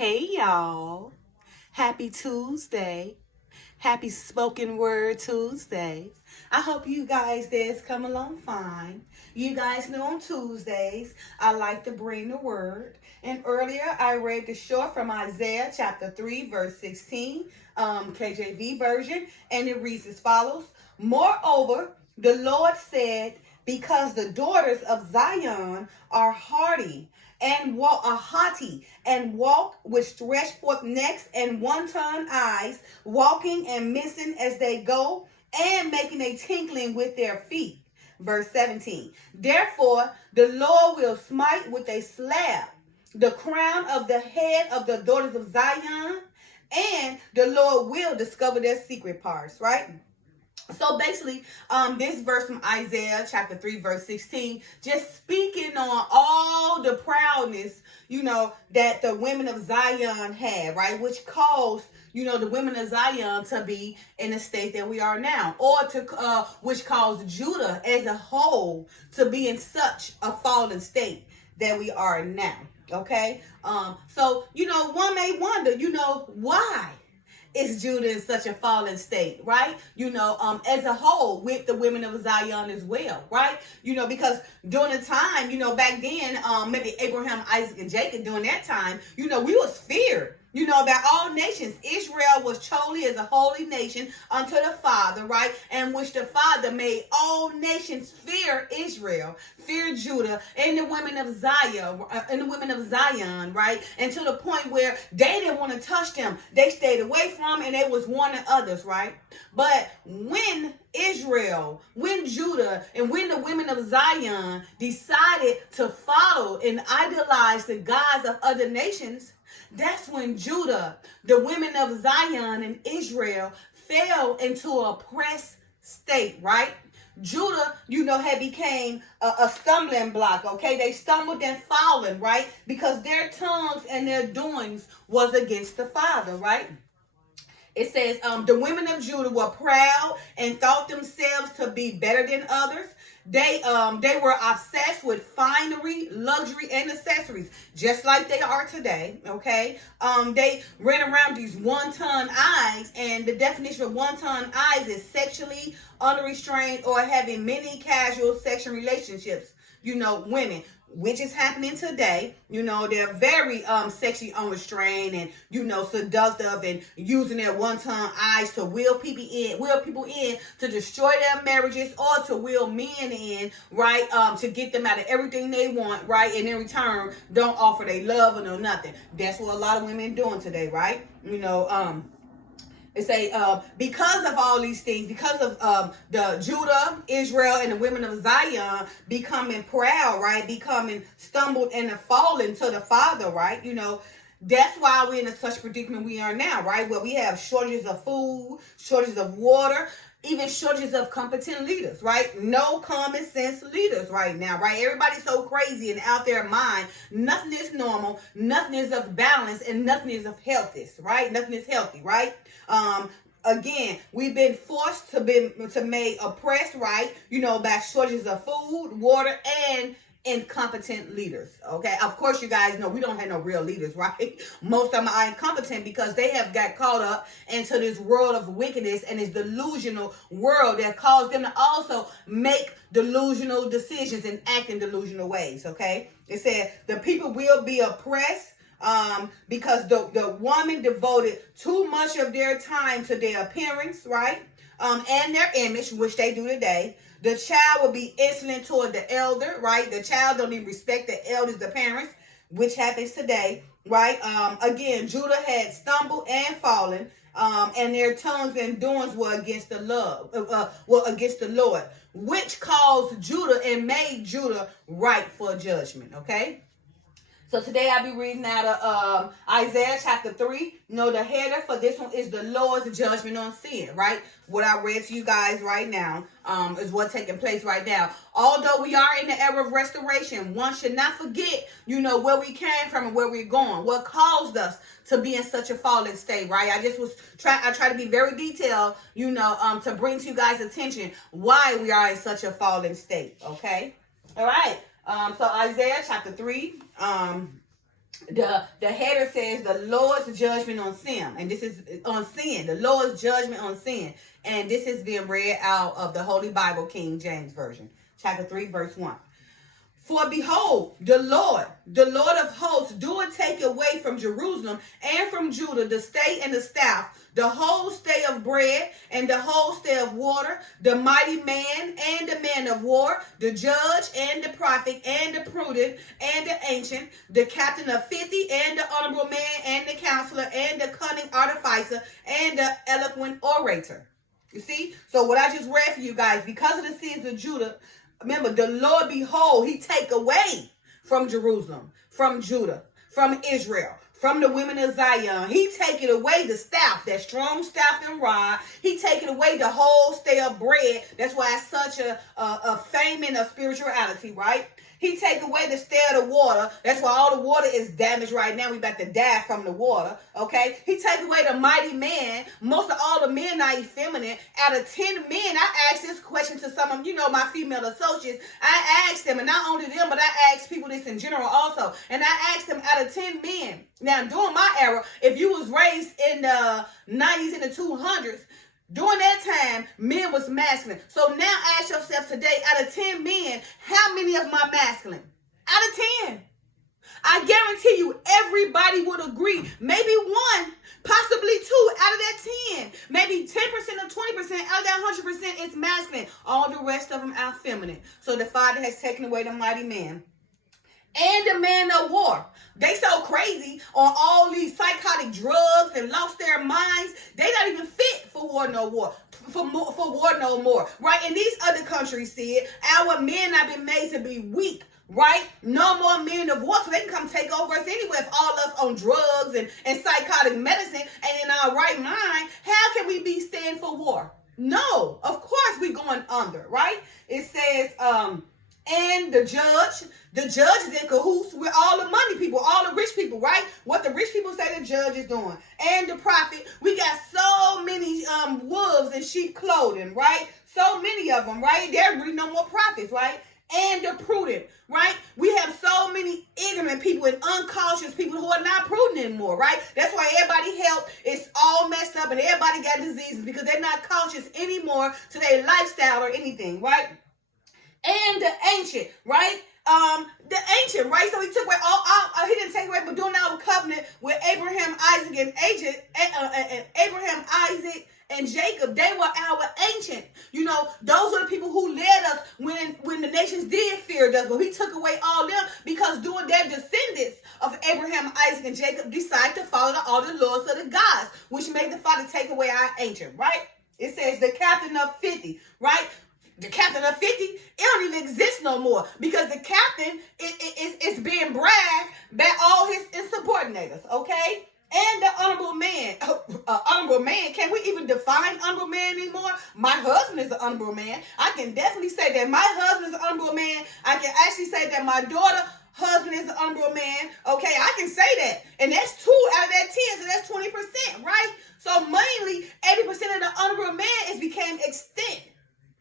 Hey y'all. Happy Tuesday. Happy Spoken Word Tuesday. I hope you guys there's come along fine. You guys know on Tuesdays I like to bring the word. And earlier I read the short from Isaiah chapter 3 verse 16, KJV version, and it reads as follows. Moreover, the Lord said, because the daughters of Zion are haughty and walk are haughty and walk with stretched forth necks and one-ton eyes, walking and missing as they go, and making a tinkling with their feet. Verse 17. Therefore, the Lord will smite with a slap the crown of the head of the daughters of Zion, and the Lord will discover their secret parts, right? So basically, this verse from Isaiah chapter 3, verse 16, just speaking on all the proudness, that the women of Zion had, right? Which caused, the women of Zion to be in the state that we are now, or which caused Judah as a whole to be in such a fallen state that we are now. Okay. So, one may wonder, why is Judah in such a fallen state, right? As a whole, with the women of Zion as well, right? Because during the time, back then, maybe Abraham, Isaac, and Jacob during that time, we was feared. That all nations, Israel was chosen as a holy nation unto the Father, right? And which the Father made all nations fear Israel, fear Judah, and the women of Zion, right? And to the point where they didn't want to touch them. They stayed away from, and they was warning others, right? But when Judah, and when the women of Zion decided to follow and idolize the gods of other nations, that's when Judah, the women of Zion and Israel fell into a oppressed state, right? Judah, had became a stumbling block, okay? They stumbled and fallen, right? Because their tongues and their doings was against the Father, right? It says, the women of Judah were proud and thought themselves to be better than others. They were obsessed with finery, luxury, and accessories, just like they are today, okay? They ran around these one-ton eyes, and the definition of one-ton eyes is sexually unrestrained or having many casual sexual relationships, women, which is happening today. They're very sexually unrestrained and seductive, and using their one-time eyes to wheel people in to destroy their marriages, or to wheel men in, right? To get them out of everything they want, right? And in return, don't offer their love or no nothing. That's what a lot of women doing today, right? It say, because of all these things, because of the Judah, Israel, and the women of Zion becoming proud, right? Becoming stumbled and fallen to the Father, right? That's why we're in such predicament we are now, right? Where we have shortages of food, shortages of water, even shortages of competent leaders, right? No common sense leaders right now, right? Everybody's so crazy and out their mind. Nothing is normal, nothing is of balance, and nothing is of healthy, right? Nothing is healthy, right? Again, we've been forced to made oppressed, right? By shortages of food, water, and incompetent leaders. Okay, of course you guys know we don't have no real leaders, right? Most of them are incompetent because they have got caught up into this world of wickedness and this delusional world that caused them to also make delusional decisions and act in delusional ways. Okay, it said the people will be oppressed because the woman devoted too much of their time to their appearance, right? And their image, which they do today. The child will be insolent toward the elder, right? The child don't even respect the elders, the parents, which happens today, right? Again, Judah had stumbled and fallen, and their tongues and doings were against the Lord, which caused Judah and made Judah ripe for judgment. Okay. So today I'll be reading out of Isaiah chapter 3. The header for this one is the Lord's judgment on sin, right? What I read to you guys right now is what's taking place right now. Although we are in the era of restoration, one should not forget, where we came from and where we're going, what caused us to be in such a fallen state, right? I try to be very detailed, to bring to you guys' attention why we are in such a fallen state, okay? All right. So Isaiah chapter 3, the header says the Lord's judgment on sin, and this is on sin, the Lord's judgment on sin, and this is being read out of the Holy Bible, King James Version, chapter 3, verse 1. For behold, the Lord of hosts, doeth take away from Jerusalem and from Judah the stay and the staff, the whole stay of bread and the whole stay of water, the mighty man and the man of war, the judge and the prophet and the prudent and the ancient, the captain of 50 and the honorable man and the counselor and the cunning artificer and the eloquent orator. You see? So what I just read for you guys, because of the sins of Judah, remember, the Lord, behold, he take away from Jerusalem, from Judah, from Israel, from the women of Zion. He taking away the staff, that strong staff and rod. He taking away the whole stay of bread. That's why it's such a famine of spirituality, right? He take away the stay of the water. That's why all the water is damaged right now. We about to die from the water, okay? He take away the mighty man. Most of all the men are effeminate. Out of 10 men, I asked this question to some of, my female associates. I asked them, and not only them, but I asked people this in general also. And I asked them, out of 10 men. Now, during my era, if you was raised in the 90s and the 200s, during that time, men was masculine. So now ask yourself today, out of 10 men, how many of them are masculine? Out of 10. I guarantee you, everybody would agree. Maybe one, possibly two out of that 10. Maybe 10% or 20% out of that 100% is masculine. All the rest of them are feminine. So the Father has taken away the mighty man and the man of war. They so crazy on all these psychotic drugs and lost their minds. They not even fit for war no more. For war no more. Right? In these other countries, see it, our men have been made to be weak. Right? No more men of war, so they can come take over us anyway. If all us on drugs and psychotic medicine and in our right mind, how can we be stand for war? No, of course we going under, right? It says, and the judge is in cahoots with all the money people, all the rich people, right? What the rich people say the judge is doing. And the prophet, we got so many wolves in sheep clothing, right? So many of them, right? There really no more prophets, right? And the prudent, right? We have so many ignorant people and uncautious people who are not prudent anymore, right? That's why everybody's health is all messed up and everybody got diseases because they're not cautious anymore to their lifestyle or anything, right? And the ancient, right? The ancient, right? So he took away he didn't take away, but doing our covenant with Abraham, Isaac, and Jacob. They were our ancient. Those are the people who led us when the nations did fear us. But he took away all them because doing their descendants of Abraham, Isaac, and Jacob decided to follow all the laws of the gods, which made the Father take away our ancient, right? It says the captain of 50, right? The captain of 50, it don't even exist no more because the captain is being bragged by all his insubordinators, okay? And the honorable man. Honorable man, can we even define honorable man anymore? My husband is an honorable man. I can definitely say that my husband is an honorable man. I can actually say that my daughter husband is an honorable man. Okay, I can say that. And that's 2 out of that 10, so that's 20%, right? So mainly 80% of the honorable man became extinct.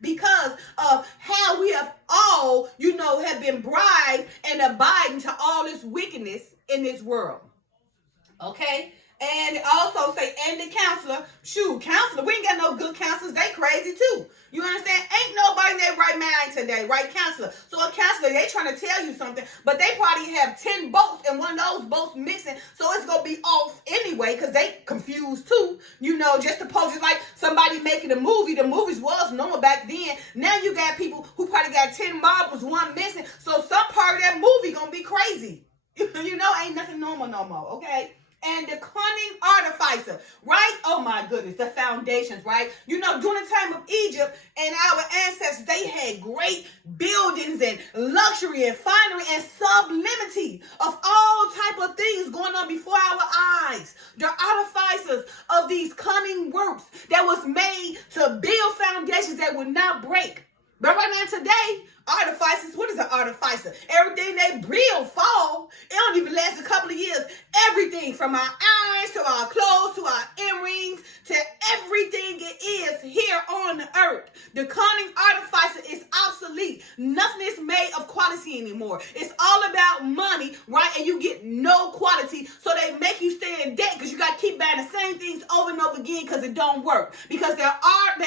Because of how we have all, have been bribed and abiding to all this wickedness in this world. Okay? And it also say, and the counselor. Counselor, we ain't got no good counselors. They crazy too. You understand? Ain't nobody in their right mind today, right? Counselor. So a counselor, they trying to tell you something, but they probably have 10 boats and one of those boats missing. So it's going to be off anyway because they confused too. Just suppose it's like somebody making a movie. The movies was normal back then. Now you got people who probably got 10 marbles, one missing. So some part of that movie going to be crazy. Ain't nothing normal no more, okay? And the cunning artificer, right? Oh my goodness, the foundations, right? During the time of Egypt and our ancestors, they had great buildings and luxury and finery and sublimity of all type of things going on before our eyes. The artificers of these cunning works that was made to build foundations that would not break. But right now today, artificers, what is an artificer? Everything they build fall. It don't even last a couple of years. Everything from our irons to our clothes to our earrings brings to everything it is here on the earth. The cunning artificer is obsolete. Nothing is made of quality anymore. It's all about money, right? And you get no quality. So they make you stay in debt because you got to keep buying the same things over and over again because it don't work. Because that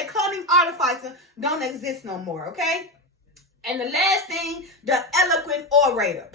cunning artificer don't exist no more, okay? And the last thing, the eloquent orator.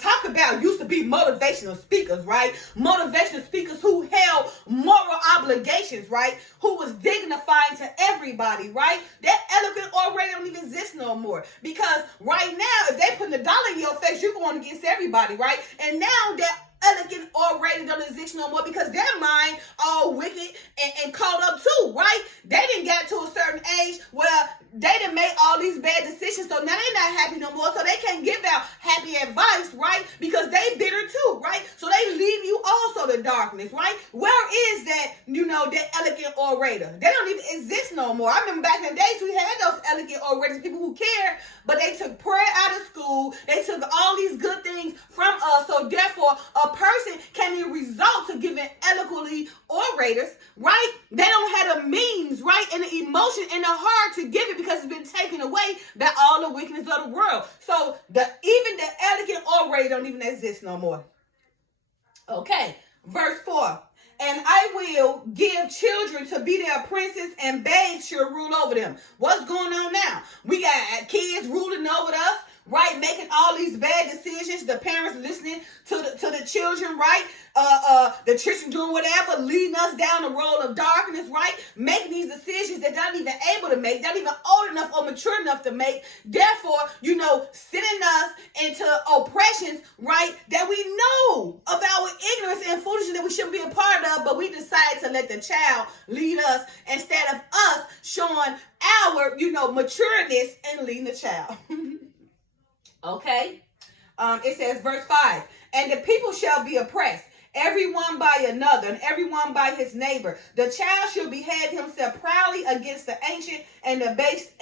Talk about used to be motivational speakers, right? Motivational speakers who held moral obligations, right? Who was dignifying to everybody, right? That eloquent orator don't even exist no more. Because right now, if they put a dollar in your face, you're going against everybody, right? And now that elegant orator don't exist no more because their mind all wicked and caught up too, right? They didn't get to a certain age where they done made all these bad decisions, so now they're not happy no more, so they can't give out happy advice, right? Because they bitter too, right? So they leave you also to darkness, right? Where is that, that elegant orator? They don't even exist no more. I remember back in the days we had those elegant orators, people who cared, but they took prayer out of school. They took all these good things from us, so therefore a person can't even result to giving eloquently orators, right? They don't have the means, right, and the emotion and the heart to give it because it's been taken away by all the wickedness of the world. So even the elegant orator don't even exist no more. Okay, verse 4. And I will give children to be their princes, and babes shall rule over them. What's going on now? We got kids ruling over us, right? Making all these bad decisions. The parents listening to the children, right? The children doing whatever, leading us down the road of darkness, right? Making these decisions that they're not even able to make. They're not even old enough or mature enough to make. Therefore, sending us into oppressions, right? That we know of our ignorance and foolishness that we shouldn't be a part of, but we decide to let the child lead us instead of us showing our, matureness and leading the child. Okay. It says, verse 5, and the people shall be oppressed, everyone by another, and everyone by his neighbor. The child shall behave himself proudly against the ancient, and the base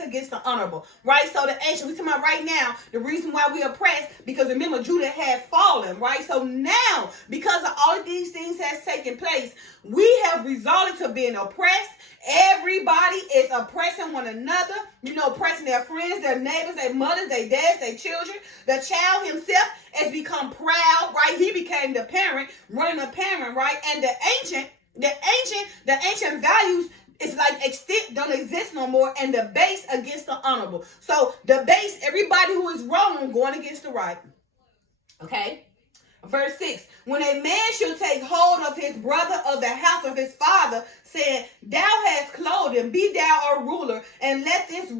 against the honorable. Right? So the ancient, we're talking about right now, the reason why we oppressed, because remember, Judah had fallen, right? So now, because of all of these things has taken place, we have resorted to being oppressed. Everybody is oppressing one another, oppressing their friends, their neighbors, their mothers, their dads, their children. The child himself has become proud, right? He became the parent, running the parent, right? And the ancient values, it's like extinct, don't exist no more, and the base against the honorable. So the base, everybody who is wrong going against the right. Okay? Verse 6, when a man shall take hold of his brother of the house of his father, saying, thou hast clothed him, be thou a ruler, and let this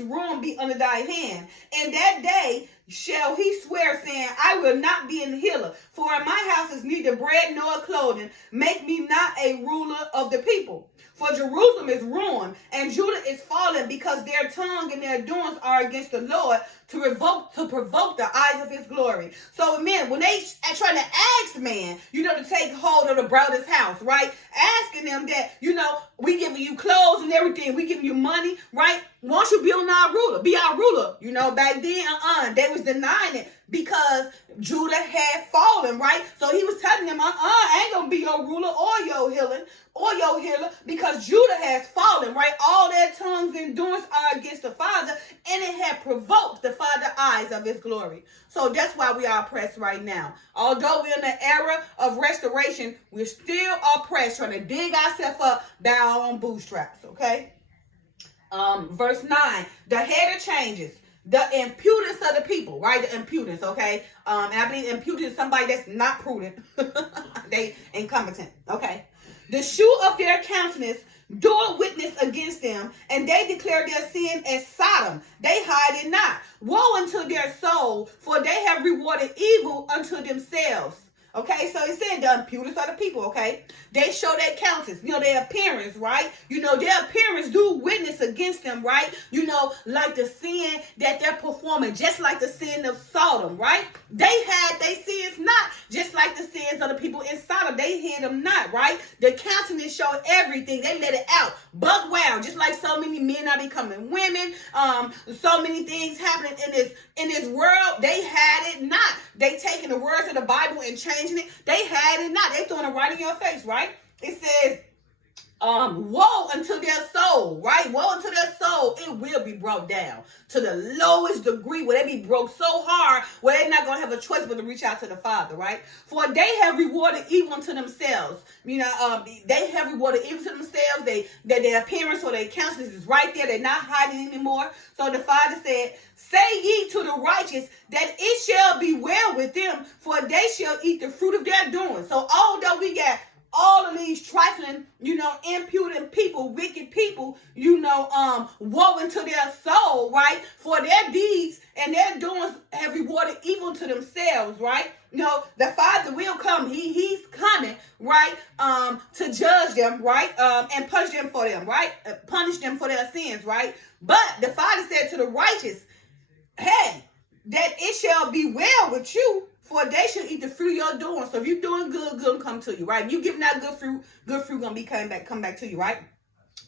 room be under thy hand. In that day shall he swear, saying, I will not be an healer, for in my house is neither bread nor clothing. Make me not a ruler of the people. For Jerusalem is ruined, and Judah is fallen, because their tongue and their doings are against the Lord, to provoke the eyes of his glory. So, man, when they trying to ask man, to take hold of the brother's house, right? Asking them that, we giving you clothes and everything, we giving you money, right? Why don't you be our ruler? Be our ruler. Back then, they was denying it because Judah had fallen, right? So he was telling them, I ain't gonna be your ruler or your healer, because Judah has fallen, right? All their tongues and doings are against the Father, and it had provoked the Father's eyes of his glory. So that's why we are oppressed right now. Although we're in the era of restoration, we're still oppressed, trying to dig ourselves up by our own bootstraps, okay? Verse 9, the header changes. The impudence of the people, right? The impudence, okay? And I believe impudence is somebody that's not prudent. They incompetent, okay? The shoe of their countenance doeth witness against them, and they declare their sin as Sodom. They hide it not. Woe unto their soul, for they have rewarded evil unto themselves. Okay, so it said the impudence of the people, okay? They show their countenance, their appearance, right? Their appearance do witness against them, right? Like the sin that they're performing, just like the sin of Sodom, right? They had their sins not, just like like the sins of the people inside of they hid them not, right? The countenance showed everything. They let it out. Buck wow, just like so many men are becoming women. So many things happening in this world. They had it not. They taking the words of the Bible and changing it. They had it not. They throwing it right in your face, right? It says, woe unto their soul, right? Woe unto their soul. It will be brought down to the lowest degree where they be broke so hard where they're not going to have a choice but to reach out to the Father, right? For they have rewarded evil unto themselves. They have rewarded evil to themselves. Their appearance or their countenance is right there. They're not hiding anymore. So the Father said, say ye to the righteous that it shall be well with them, for they shall eat the fruit of their doing. So although we got all of these trifling, impudent people, wicked people, woe into their soul, right? For their deeds and their doings have rewarded evil to themselves, right? The Father will come. He's coming, right? To judge them, right? And punish them for them, right? Punish them for their sins, right? But the Father said to the righteous, hey, that it shall be well with you, for they shall eat the fruit of your doing. So if you're doing good, good will come to you, right? If you giving out good fruit gonna be come back to you, right?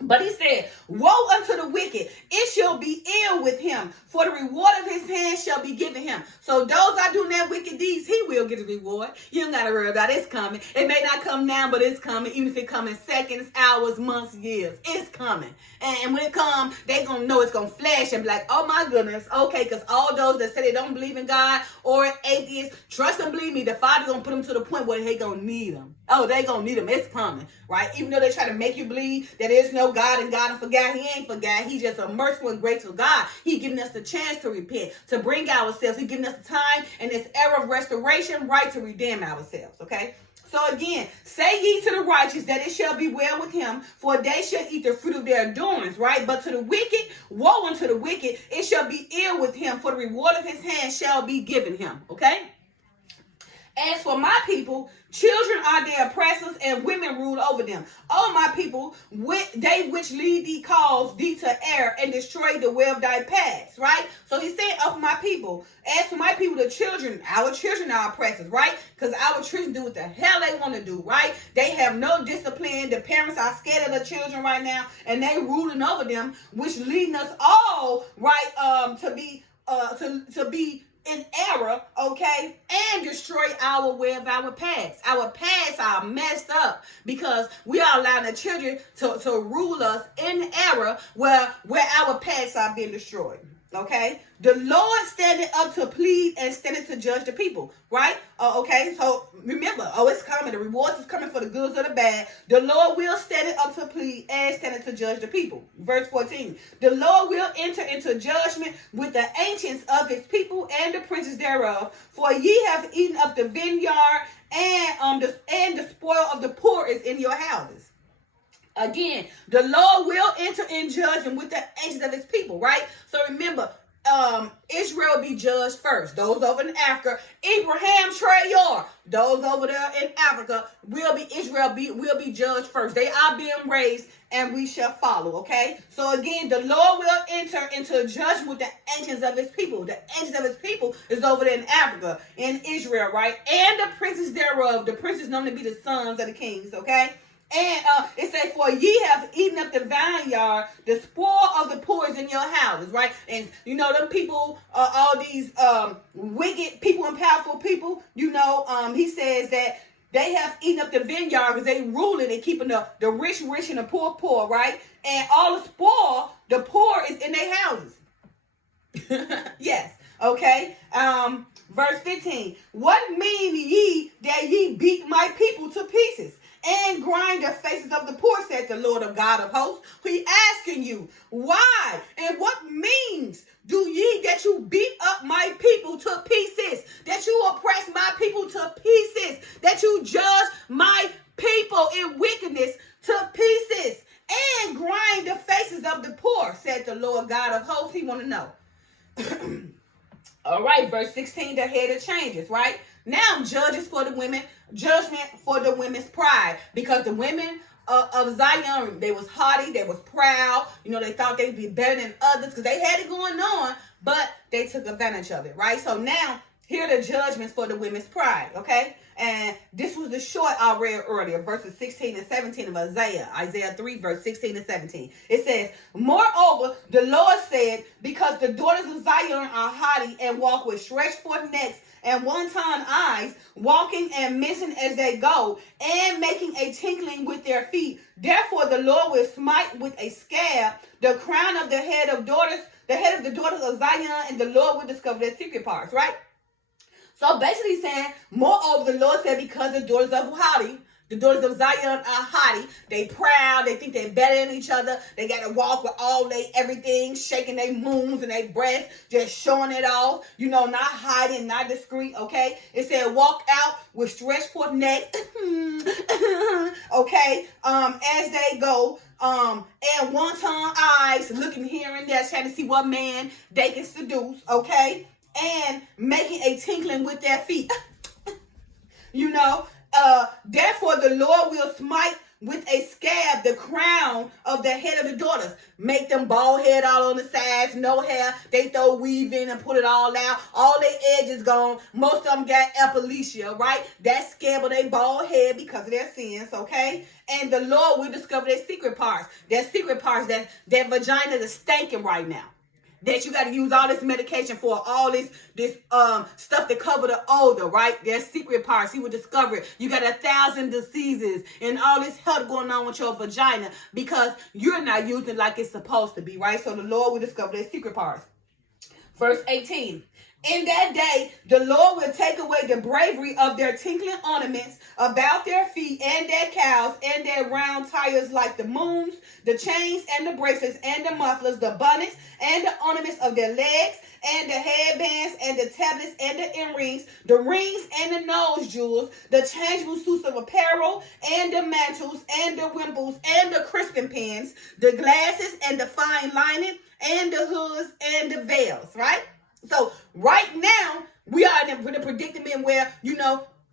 But he said, woe unto the wicked, it shall be ill with him, for the reward of his hand shall be given him. So those that do their wicked deeds, he will get a reward. You don't got to worry about it. It's coming. It may not come now, but it's coming. Even if it comes in seconds, hours, months, years, it's coming. And when it comes, they going to know it's going to flash and be like, oh my goodness, okay, because all those that say they don't believe in God or atheists, trust and believe me, the Father's going to put them to the point where they going to need them. Oh, they going to need them. It's coming, right? Even though they try to make you believe that there's no God and God forgot, he ain't forgot. He just a merciful and grateful God. He giving us the chance to repent, to bring ourselves. He giving us the time and this era of restoration, right, to redeem ourselves, okay? So again, say ye to the righteous that it shall be well with him, for they shall eat the fruit of their doings, right? But to the wicked, woe unto the wicked, it shall be ill with him, for the reward of his hand shall be given him, okay? As for my people, children are their oppressors, and women rule over them. O my people, they which lead thee cause thee to err and destroy the way of thy paths, right? So he said, of my people, as for my people, the children, our children are oppressors, right? Because our children do what the hell they want to do, right? They have no discipline. The parents are scared of the children right now, and they ruling over them, which leading us all, right, to be in error, okay, and destroy our way of our paths. Our paths are messed up because we are allowing the children to rule us in error where our paths are being destroyed. Okay, the Lord standing up to plead and standing to judge the people, right? Okay, so remember, it's coming. The rewards is coming for the goods or the bad. The Lord will stand up to plead and standing to judge the people. Verse 14, the Lord will enter into judgment with the ancients of his people and the princes thereof, for ye have eaten up the vineyard and the spoil of the poor is in your houses. Again, the Lord will enter in judgment with the ancients of his people, right? So remember, Israel be judged first. Those over in Africa, Abraham, Trayor, those over there in Africa will be judged first. They are being raised, and we shall follow. Okay. So again, the Lord will enter into judgment with the ancients of his people. The ancients of his people is over there in Africa, in Israel, right? And the princes thereof. The princes normally be the sons of the kings. Okay. And it says, for ye have eaten up the vineyard, the spoil of the poor is in your houses, right? And them people, all these wicked people and powerful people, he says that they have eaten up the vineyard because they ruling and keeping the rich and the poor, right? And all the spoil, the poor is in their houses. Yes. Okay. Verse 15. What mean ye that ye beat my people to pieces and grind the faces of the poor, said the Lord of God of hosts? He asking you, why and what means do ye that you beat up my people to pieces, that you oppress my people to pieces, that you judge my people in wickedness to pieces and grind the faces of the poor, said the Lord God of hosts? He want to know. All right, verse 16, the head of changes, right? Now judgment for the women's pride, because the women of Zion, they was haughty, they was proud, they thought they'd be better than others because they had it going on, but they took advantage of it, right? So now Here are the judgments for the women's pride, okay? And this was the short I read earlier, verses 16 and 17 of Isaiah 3, verse 16 and 17. It says, moreover, the Lord said, because the daughters of Zion are haughty and walk with stretched forth necks and wanton eyes, walking and missing as they go, and making a tinkling with their feet. Therefore the Lord will smite with a scab the crown of the head of the daughters of Zion, and the Lord will discover their secret parts, right? So basically saying, moreover, the Lord said, because the daughters of Zion are haughty, they proud, they think they're better than each other, they got to walk with all they everything, shaking their moons and their breasts, just showing it off, not hiding, not discreet, okay? It said, walk out with stretched forth necks, okay, as they go, and wanton eyes, looking here and there, trying to see what man they can seduce, okay? And making a tinkling with their feet. Therefore the Lord will smite with a scab the crown of the head of the daughters. Make them bald head all on the sides, no hair. They throw weave in and put it all out. All their edges gone. Most of them got alopecia, right? That scab of their bald head because of their sins, okay? And the Lord will discover their secret parts. Their secret parts, that their vagina is stinking right now. That you got to use all this medication for, all this stuff to cover the odor, right? There's secret parts. He will discover it. You got 1,000 diseases and all this health going on with your vagina because you're not using it like it's supposed to be, right? So the Lord will discover their secret parts. Verse 18. In that day, the Lord will take away the bravery of their tinkling ornaments about their feet and their cows and their round tires like the moons, the chains and the bracelets and the mufflers, the bonnets and the ornaments of their legs and the headbands and the tablets and the earrings, the rings and the nose jewels, the changeable suits of apparel and the mantles and the wimples and the crisping pins, the glasses and the fine lining and the hoods and the veils, right? So right now, we are in a predicament where,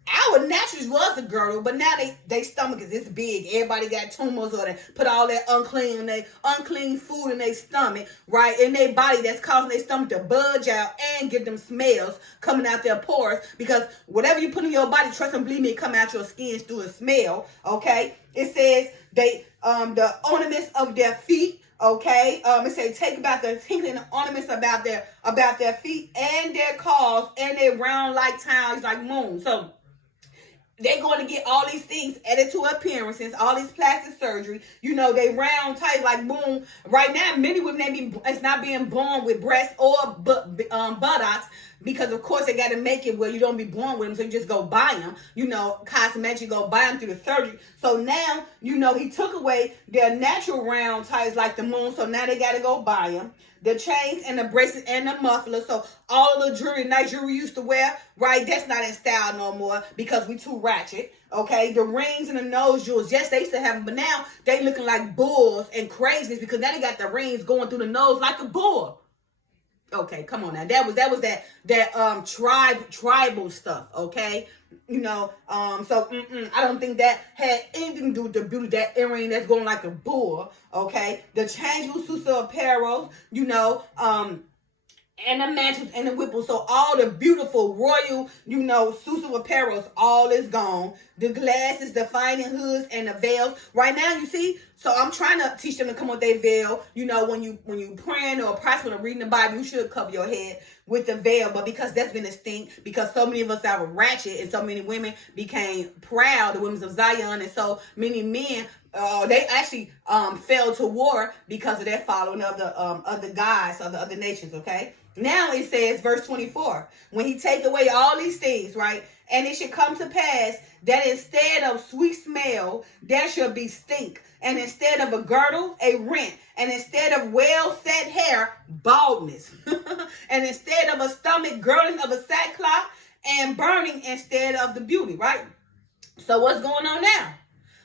our naturals was a girdle, but now they stomach is this big. Everybody got tumors, or they put all that unclean food in their stomach, right? In their body, that's causing their stomach to budge out and give them smells coming out their pores, because whatever you put in your body, trust and believe me, it come out your skin through a smell, okay? It says the ornaments of their feet. Okay, it says take about the tinkling ornaments about their feet and their calves and their round like towns like moons. So they're going to get all these things added to appearances, all these plastic surgery. They round tight like boom. Right now, many women it's not being born with breasts or buttocks, because of course they got to make it where you don't be born with them, so you just go buy them. Cosmetics, you go buy them through the surgery. So now, he took away their natural round ties like the moon, so now they got to go buy them. The chains and the bracelets and the mufflers. So all the jewelry, nice jewelry used to wear, right? That's not in style no more because we too ratchet. Okay, the rings and the nose jewels. Yes, they used to have them, but now they looking like bulls and craziness because now they got the rings going through the nose like a bull. Okay, come on now. That was that tribal stuff. Okay, so I don't think that had anything to do with the beauty of that earring that's going like a bull. Okay, the changeable suits of apparel. And the mantles and the whipples. So all the beautiful royal, suits of apparel, all is gone. The glasses, the fining hoods, and the veils. Right now, you see, so I'm trying to teach them to come with their veil. When you praying or practicing or reading the Bible, you should cover your head with the veil. But because that's been extinct, because so many of us are ratchet and so many women became proud, the women of Zion, and so many men, they actually fell to war because of their following of the other gods of the other nations, okay? Now it says, verse 24, when he take away all these things, right? And it should come to pass that instead of sweet smell, there shall be stink. And instead of a girdle, a rent. And instead of well-set hair, baldness. And instead of a stomach, girding of a sackcloth, and burning instead of the beauty, right? So what's going on now?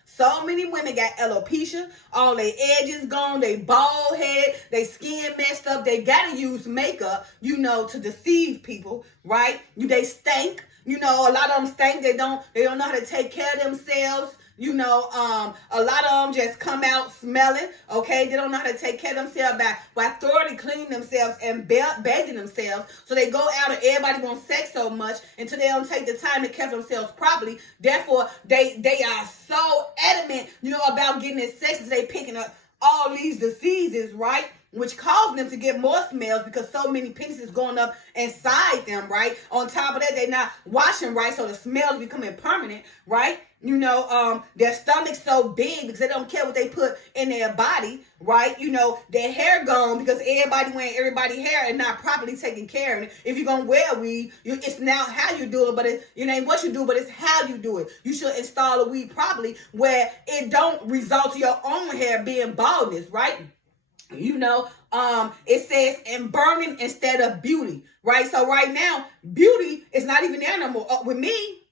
So many women got alopecia, all their edges gone, they bald head, they skin messed up. They got to use makeup, to deceive people, right? They stink. A lot of them stink. They don't know how to take care of themselves. A lot of them just come out smelling. Okay, they don't know how to take care of themselves by thoroughly cleaning themselves and bathing themselves. So they go out and everybody wants sex so much until they don't take the time to care for themselves properly. Therefore, they are so adamant, about getting this sex that they picking up all these diseases, right? Which caused them to get more smells because so many penises going up inside them, right? On top of that, they're not washing right, so the smells becoming permanent, right? Their stomach's so big because they don't care what they put in their body, right? Their hair gone because everybody wearing everybody's hair and not properly taking care of it. If you're going to wear a weave, it's now how you do it, but it ain't what you do, but it's how you do it. You should install a weave properly where it don't result to your own hair being baldness, right? It says in burning instead of beauty, right? So right now, beauty is not even there no more. With me,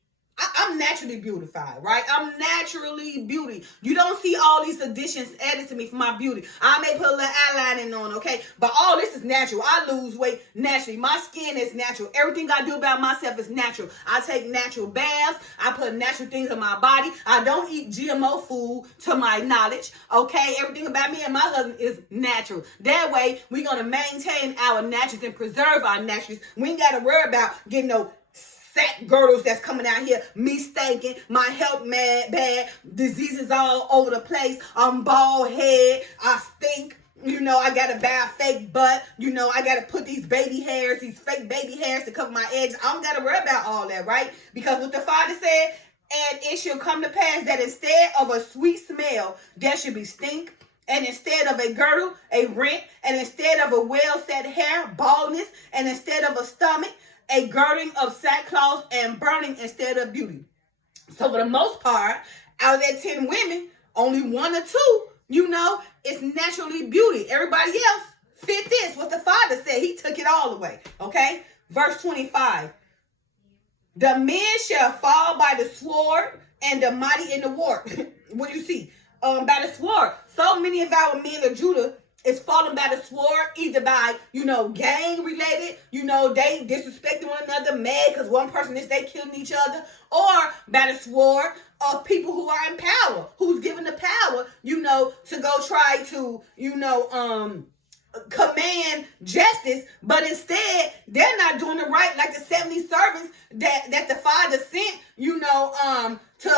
I'm naturally beautified, right? I'm naturally beauty. You don't see all these additions added to me for my beauty. I may put a little eyelining on, okay? But all this is natural. I lose weight naturally. My skin is natural. Everything I do about myself is natural. I take natural baths. I put natural things in my body. I don't eat GMO food to my knowledge, okay? Everything about me and my husband is natural. That way, we're going to maintain our naturals and preserve our naturals. We ain't got to worry about getting no sack girdles that's coming out here, me stinking, my health bad, diseases all over the place, I'm bald head, I stink, I gotta buy a fake butt, I gotta put these these fake baby hairs to cover my edges. I don't gotta worry about all that, right? Because what the Father said, and it shall come to pass that instead of a sweet smell, there should be stink, and instead of a girdle, a rent, and instead of a well-set hair, baldness, and instead of a stomach, a girding of sackcloth and burning instead of beauty. So for the most part, out of that 10 women, only 1 or 2, it's naturally beauty. Everybody else fit this. What the Father said, he took it all away. Okay? Verse 25. The men shall fall by the sword and the mighty in the war. What do you see? By the sword. So many of our men of Judah is falling by the sword, either by, gang related, they disrespecting one another, mad because one person is they killing each other, or by the sword of people who are in power, who's given the power, to go try to, command justice, but instead they're not doing it right, like the 70 servants that the Father sent, to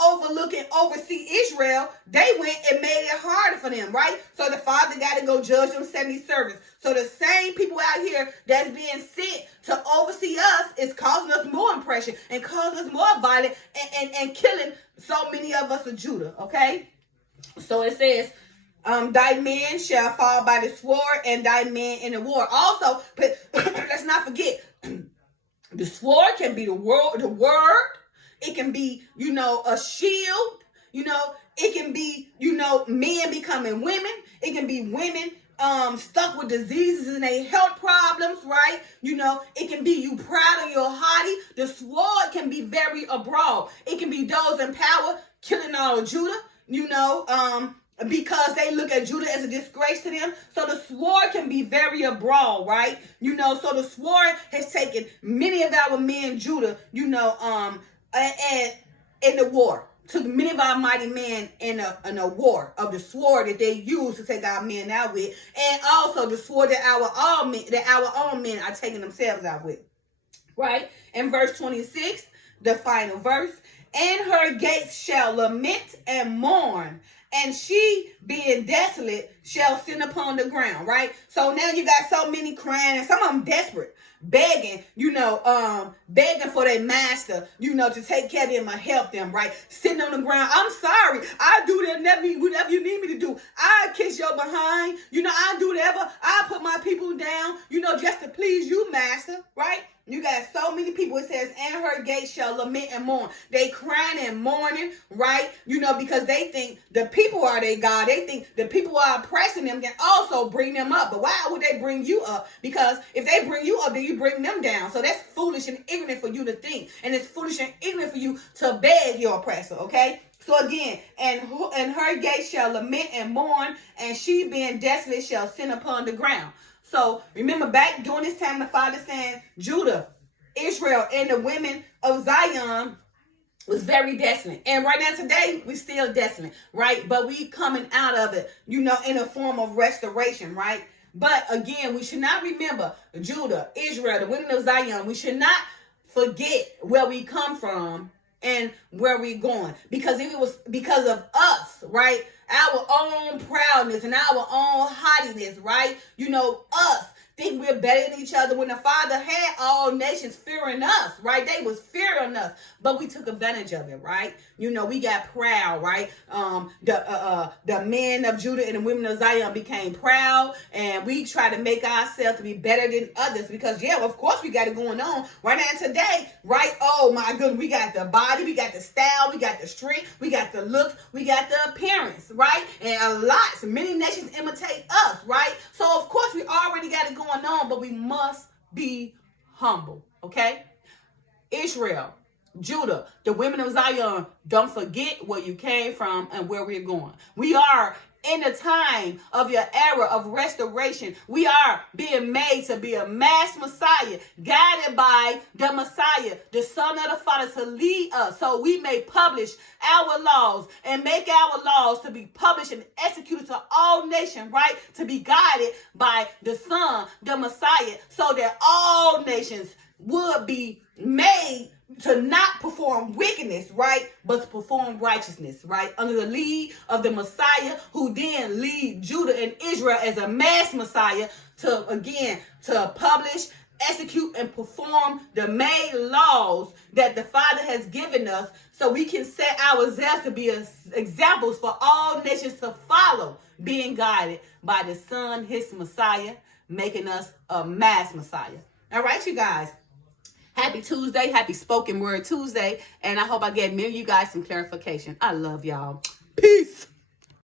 overlook and oversee Israel. They went and made it harder for them, right? So the Father got to go judge them 70 servants. So the same people out here that's being sent to oversee us is causing us more oppression and causing us more violence and killing so many of us of Judah, okay? So it says, thy men shall fall by the sword and thy men in the war. Also, but let's not forget, the sword can be the word. It can be, a shield. It can be, men becoming women. It can be women stuck with diseases and their health problems, right? It can be you proud and you're haughty. The sword can be very abroad. It can be those in power killing all of Judah, because they look at Judah as a disgrace to them. So the sword can be very abroad, right? So the sword has taken many of our men, Judah, and in the war. Took many of our mighty men in a war of the sword that they used to take our men out with, and also the sword that our own men are taking themselves out with, right? In verse 26, the final verse, and her gates shall lament and mourn, and she, being desolate, shall sit upon the ground, right? So now you got so many crying, and some of them desperate, begging, begging for their master, to take care of them or help them, right? Sitting on the ground. I'm sorry. I do whatever you need me to do. I kiss your behind. I do whatever. I put my people down, just to please you, master, right? You got so many people. It says, and her gates shall lament and mourn. They crying and mourning, right? Because they think the people are their God. They think the people are oppressing them can also bring them up. But why would they bring you up? Because if they bring you up, then you bring them down. So that's foolish and ignorant for you to think. And it's foolish and ignorant for you to beg your oppressor, okay? So again, and her gates shall lament and mourn, and she being desolate shall sit upon the ground. So remember back during this time, the Father saying, Judah, Israel, and the women of Zion was very desolate. And right now today, we still desolate, right? But we coming out of it, in a form of restoration, right? But again, we should not remember Judah, Israel, the women of Zion. We should not forget where we come from and where we're going. Because if it was because of us, right? Our own proudness and our own haughtiness, right? Us think we're better than each other when the Father had all nations fearing us, right? They was fearing us, but we took advantage of it, right? We got proud, right? The men of Judah and the women of Zion became proud, and we try to make ourselves to be better than others because, of course, we got it going on right now today, right? Oh my goodness, we got the body, we got the style, we got the strength, we got the looks, we got the appearance, right? And many nations imitate us, right? So of course we already got it going on, but we must be humble, okay? Israel, Judah, the women of Zion, don't forget where you came from and where we're going. We are in the time of your era of restoration. We are being made to be a mass Messiah, guided by the Messiah, the Son of the Father, to lead us so we may publish our laws and make our laws to be published and executed to all nations, right? To be guided by the Son, the Messiah, so that all nations would be made to not perform wickedness, right? But to perform righteousness, right? Under the lead of the Messiah, who then lead Judah and Israel as a mass Messiah to publish, execute, and perform the made laws that the Father has given us so we can set ourselves to be examples for all nations to follow, being guided by the Son, his Messiah, making us a mass Messiah. All right, you guys. Happy Tuesday. Happy Spoken Word Tuesday. And I hope I gave many of you guys some clarification. I love y'all. Peace.